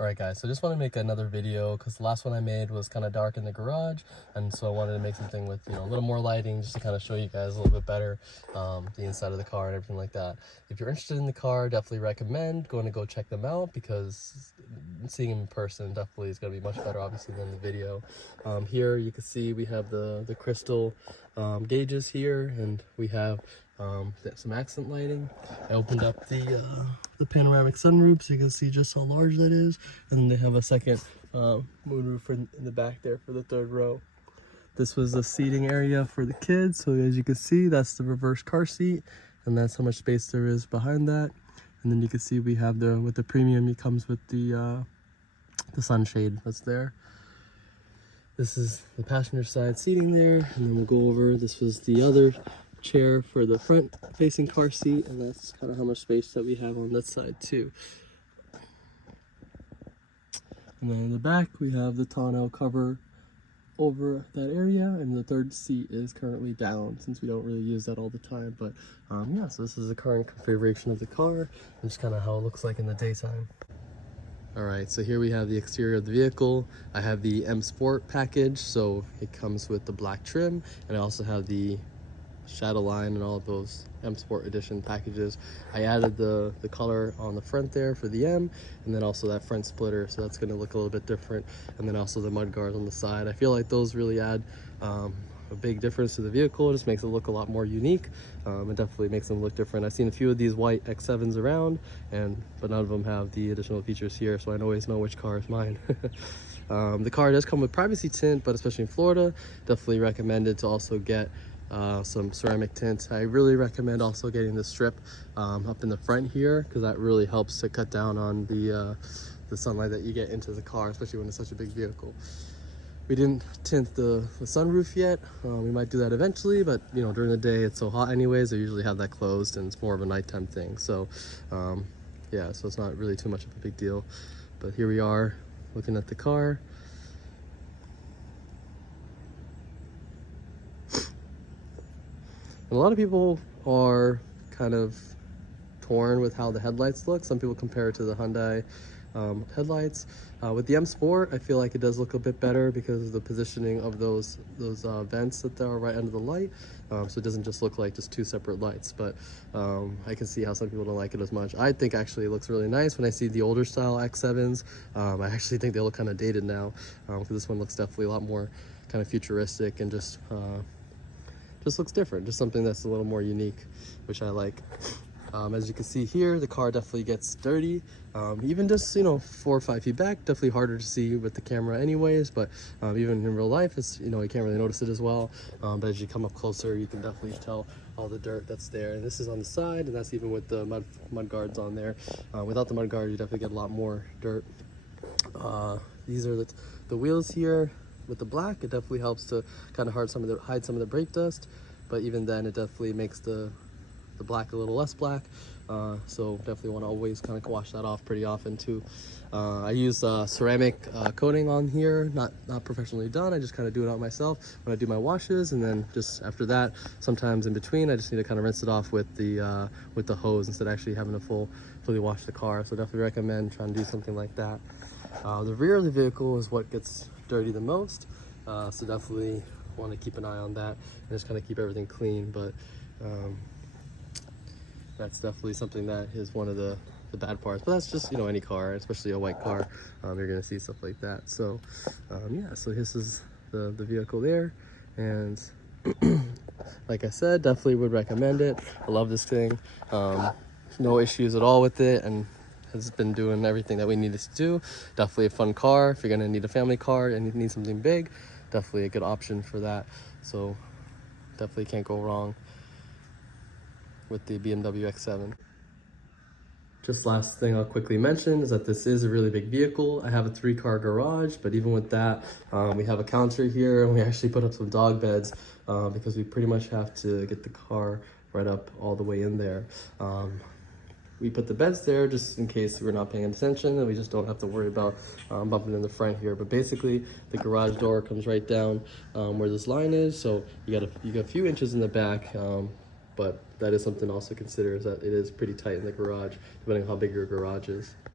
Alright guys, so I just want to make another video because the last one I made was kind of dark in the garage, and so I wanted to make something with, a little more lighting just to kind of show you guys a little bit better the inside of the car and everything like that. If you're interested in the car, definitely recommend going to go check them out because seeing them in person definitely is going to be much better obviously than the video. Here you can see we have the crystal gauges here, and we have some accent lighting. I opened up the panoramic sunroof so you can see just how large that is, and then they have a second moonroof in the back there for the third row. This was the seating area for the kids, so as you can see that's the reverse car seat, and that's how much space there is behind that. And then you can see we have with the premium, it comes with the sunshade that's there. This is the passenger side seating there, and then we'll go over, this was the other chair for the front facing car seat, and that's kind of how much space that we have on this side too. And then in the back we have the tonneau cover over that area, and the third seat is currently down since we don't really use that all the time. But yeah, so this is the current configuration of the car and just kind of how it looks like in the daytime. Alright, so here we have the exterior of the vehicle. I have the M Sport package, so it comes with the black trim, and I also have the shadow line and all of those M Sport edition packages. I added the color on the front there for the M, and then also that front splitter, so that's going to look a little bit different, and then also the mud guards on the side. I feel like those really add a big difference to the vehicle. It just makes it look a lot more unique. It definitely makes them look different. I've seen a few of these white X7s around, but none of them have the additional features here, so I always know which car is mine. The car does come with privacy tint, but especially in Florida, definitely recommended to also get some ceramic tint. I really recommend also getting the strip up in the front here, because that really helps to cut down on the sunlight that you get into the car, especially when it's such a big vehicle. We didn't tint the sunroof yet. We might do that eventually, but during the day it's so hot anyways, I usually have that closed, and it's more of a nighttime thing. So yeah, so it's not really too much of a big deal. But here we are looking at the car. And a lot of people are kind of torn with how the headlights look. Some people compare it to the Hyundai headlights. With the M Sport, I feel like it does look a bit better because of the positioning of those vents that are right under the light. So it doesn't just look like just two separate lights, but I can see how some people don't like it as much. I think actually it looks really nice when I see the older style X7s. I actually think they look kind of dated now, because this one looks definitely a lot more kind of futuristic and just looks different, just something that's a little more unique, which I like. As you can see here, the car definitely gets dirty, even just 4 or 5 feet back. Definitely harder to see with the camera anyways, but even in real life, it's you can't really notice it as well, but as you come up closer you can definitely tell all the dirt that's there. And this is on the side, and that's even with the mud guards on there. Without the mud guard, you definitely get a lot more dirt. These are the wheels here with the black. It definitely helps to kind of hide some of the brake dust, but even then it definitely makes the black a little less black, so definitely want to always kind of wash that off pretty often too. I use ceramic coating on here, not professionally done. I just kind of do it out myself when I do my washes, and then just after that, sometimes in between, I just need to kind of rinse it off with the hose instead of actually having to fully wash the car. So definitely recommend trying to do something like that. The rear of the vehicle is what gets dirty the most, so definitely want to keep an eye on that and just kind of keep everything clean. But that's definitely something that is one of the bad parts, but that's just any car, especially a white car, you're gonna see stuff like that. So yeah, so this is the vehicle there, and like I said, definitely would recommend it. I love this thing. No issues at all with it, and has been doing everything that we needed to do. Definitely a fun car if you're gonna need a family car and you need something big. Definitely a good option for that. So definitely can't go wrong with the BMW X7. Just last thing I'll quickly mention is that this is a really big vehicle. I have a 3-car garage, but even with that, we have a counter here, and we actually put up some dog beds because we pretty much have to get the car right up all the way in there. We put the beds there just in case we're not paying attention, and we just don't have to worry about bumping in the front here. But basically, the garage door comes right down where this line is, so you got a few inches in the back. But that is something to also consider, is that it is pretty tight in the garage, depending on how big your garage is.